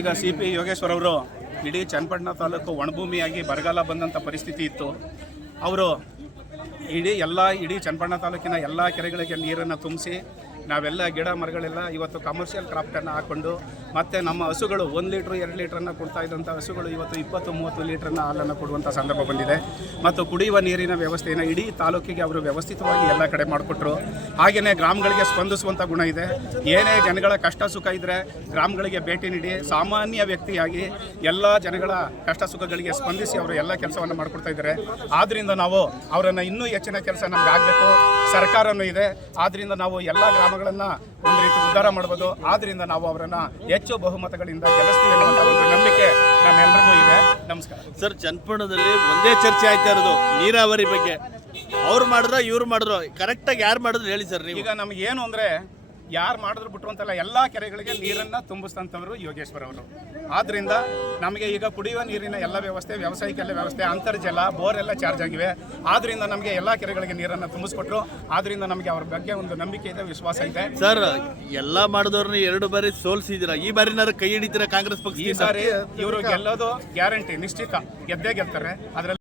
ಈಗ C P Yogeshwar ಅವರು ಇಡೀ ಚನ್ನಪಟ್ಟಣ ತಾಲೂಕು ಒಣಭೂಮಿಯಾಗಿ ಬರಗಾಲ ಬಂದಂಥ ಪರಿಸ್ಥಿತಿ ಇತ್ತು. ಅವರು ಇಡೀ ಎಲ್ಲ, ಇಡೀ ಚನ್ನಪಟ್ಟಣ ತಾಲೂಕಿನ ಎಲ್ಲ ಕೆರೆಗಳಿಗೆ ನೀರನ್ನು ತುಂಬಿಸಿ ನಾವೆಲ್ಲ ಗಿಡ ಮರಗಳೆಲ್ಲ, ಇವತ್ತು ಕಮರ್ಷಿಯಲ್ ಕ್ರಾಫ್ಟನ್ನು ಹಾಕ್ಕೊಂಡು ಮತ್ತು ನಮ್ಮ ಹಸುಗಳು ಒಂದು ಲೀಟ್ರ್, ಎರಡು ಲೀಟ್ರನ್ನು ಕೊಡ್ತಾ ಇದ್ದಂಥ ಹಸುಗಳು ಇವತ್ತು ಇಪ್ಪತ್ತು, ಮೂವತ್ತು ಲೀಟ್ರನ್ನ ಹಾಲನ್ನು ಕೊಡುವಂಥ ಸಂದರ್ಭ ಬಂದಿದೆ. ಮತ್ತು ಕುಡಿಯುವ ನೀರಿನ ವ್ಯವಸ್ಥೆಯನ್ನು ಇಡೀ ತಾಲೂಕಿಗೆ ಅವರು ವ್ಯವಸ್ಥಿತವಾಗಿ ಎಲ್ಲ ಕಡೆ ಮಾಡಿಕೊಟ್ರು. ಹಾಗೆಯೇ ಗ್ರಾಮಗಳಿಗೆ ಸ್ಪಂದಿಸುವಂಥ ಗುಣ ಇದೆ. ಏನೇ ಜನಗಳ ಕಷ್ಟ ಸುಖ ಇದ್ದರೆ ಗ್ರಾಮಗಳಿಗೆ ಭೇಟಿ ನೀಡಿ ಸಾಮಾನ್ಯ ವ್ಯಕ್ತಿಯಾಗಿ ಎಲ್ಲ ಜನಗಳ ಕಷ್ಟ ಸುಖಗಳಿಗೆ ಸ್ಪಂದಿಸಿ ಅವರು ಎಲ್ಲ ಕೆಲಸವನ್ನು ಮಾಡಿಕೊಡ್ತಾ ಇದ್ದಾರೆ. ಆದ್ದರಿಂದ ನಾವು ಅವರನ್ನು ಇನ್ನೂ ಹೆಚ್ಚಿನ ಕೆಲಸ ನಮಗೆ ಆಗಬೇಕು. ಸರ್ಕಾರನೂ ಇದೆ. ಆದ್ದರಿಂದ ನಾವು ಎಲ್ಲ ಗ್ರಾಮಗಳನ್ನು ಒಂದು ರೀತಿ ಉದ್ಧಾರ ಮಾಡ್ಬೋದು. ಆದ್ದರಿಂದ ನಾವು ಅವರನ್ನು ಹೆಚ್ಚು ಬಹುಮತಗಳಿಂದ ಗೆಲ್ಲಿಸ್ತೀವಿ ಅನ್ನುವಂಥ ಒಂದು ನಂಬಿಕೆ ನಮ್ಮೆಲ್ಲರಿಗೂ ಇದೆ. ನಮಸ್ಕಾರ. ಸರ್ ಚನ್ನಪಟ್ಟಣದಲ್ಲಿ ಒಂದೇ ಚರ್ಚೆ ಆಯ್ತಾ ಇರೋದು? ನೀರಾವರಿ ಬಗ್ಗೆ. ಅವ್ರು ಮಾಡಿದ್ರ ಇವ್ರು ಮಾಡಿದ್ರು? ಕರೆಕ್ಟಾಗಿ ಯಾರು ಮಾಡಿದ್ರು ಹೇಳಿ ಸರ್ ಈಗ ನಮ್ಗೆ ಏನು ಅಂದರೆ ಯಾರು ಮಾಡಿದ್ರು ಬಿಟ್ರು ಅಂತಲ್ಲ ಎಲ್ಲ ಕೆರೆಗಳಿಗೆ ನೀರನ್ನು ತುಂಬಿಸ್ತಂಥವ್ರು ಯೋಗೇಶ್ವರ ಅವರು. ಆದ್ದರಿಂದ ನಮಗೆ ಈಗ ಕುಡಿಯುವ ನೀರಿನ ಎಲ್ಲ ವ್ಯವಸ್ಥೆ ವ್ಯವಸಾಯಕ್ಕೆಲ್ಲ ವ್ಯವಸ್ಥೆ ಅಂತರ್ಜಲ ಬೋರ್ ಎಲ್ಲ ಚಾರ್ಜ್ ಆಗಿವೆ. ಆದ್ದರಿಂದ ನಮಗೆ ಎಲ್ಲ ಕೆರೆಗಳಿಗೆ ನೀರನ್ನು ತುಂಬಿಸ್ಕೊಟ್ರು. ಆದ್ದರಿಂದ ನಮಗೆ ಅವ್ರ ಬಗ್ಗೆ ಒಂದು ನಂಬಿಕೆ ಇದೆ ವಿಶ್ವಾಸ ಇದೆ. ಸರ್ ಎಲ್ಲ ಮಾಡಿದವ್ರನ್ನ ಎರಡು ಬಾರಿ ಸೋಲ್ಸಿದಿರ ಈ ಬಾರಿನಾರು ಕೈ ಹಿಡಿತೀರಾ ಕಾಂಗ್ರೆಸ್ ಈ ಪಕ್ಷ ಸಾರಿ ಇವರು ಗೆಲ್ಲೋದು ಗ್ಯಾರಂಟಿ ನಿಶ್ಚಿತ. ಗೆದ್ದೇ ಗೆಲ್ತಾರೆ. ಅದರಲ್ಲಿ